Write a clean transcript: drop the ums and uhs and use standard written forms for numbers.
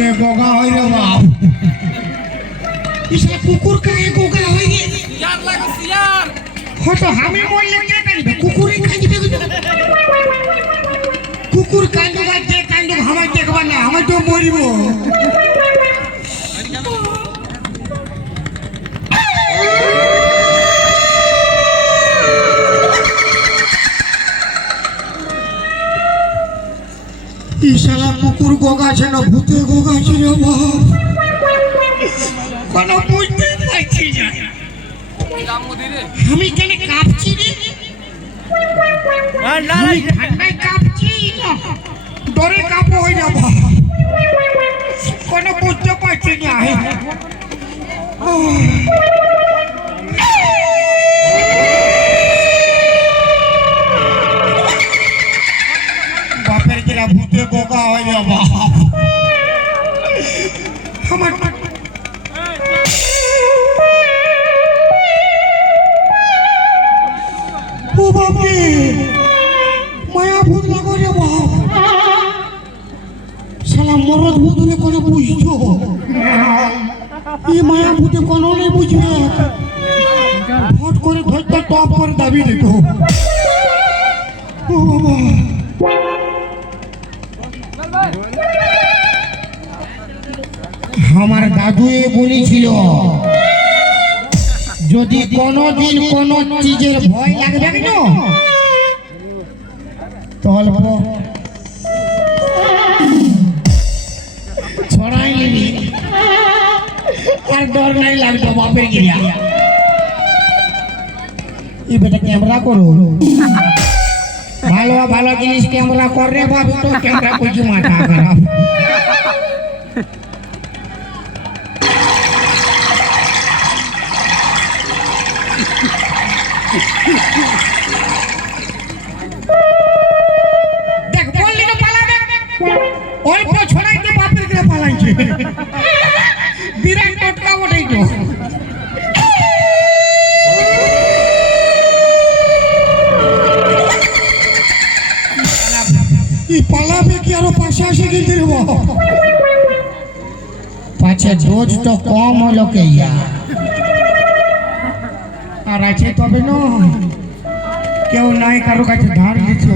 কে গোগা হই রে বাপ ইসা কুকুর কাকে গোগা হই রে ইয়ার লাগছে ইয়ার হতো আমি বললে কে কাঁদবে কুকুরই কাঁদবে কুকুর কাঁদবে যে কাঁদবে আমার দেখবা না আমি তো মরিব ইশালা কুকুর গোগাছে না ভূতে গোগাছে রে বাপ কোনো বুঝতে পারছি না আমি কেন কাঁপছি রে ঠান্ডায় কাঁপছি না ডরে কাঁপো হয়ে যাব কোনো বুঝতে পারছি না বাপের কিরা ভূতে গোগা হয়ে যাব আমার ও বাপরে মায়া ভূত লাগো রে বাপ শালা মরদ ভূতলে কোনো বুঝছো এই মায়া ভূতে কোনো নেই বুঝবে ফট করে ধরতে টপ করে দাবি দিত ও বাবা আমার দাদু বলেছিল যদি কোনোদিন কোনো চিজের ভয় লাগবে না তল্প ছড়াই নিবি আর ডর নাই লাগতো বাপের গিয়া এই বেটা ক্যামেরা করো ভালো ভালো জিনিস ক্যামেরা কর রে বাপ তো ক্যামেরা করছি মাথা খারাপ দেখ বললি না পালাবে অল্প ছড়াইতে বাপের গিয়ে পালাইছে বিরাট টটকা ওটাই তো পালাবে কি আরো পাশে আসে কিন্তু রে পাছে ডোজ তো কম হলো কে আর আছে তবে না কেউ নাই কারো কাছে ধার দিচ্ছে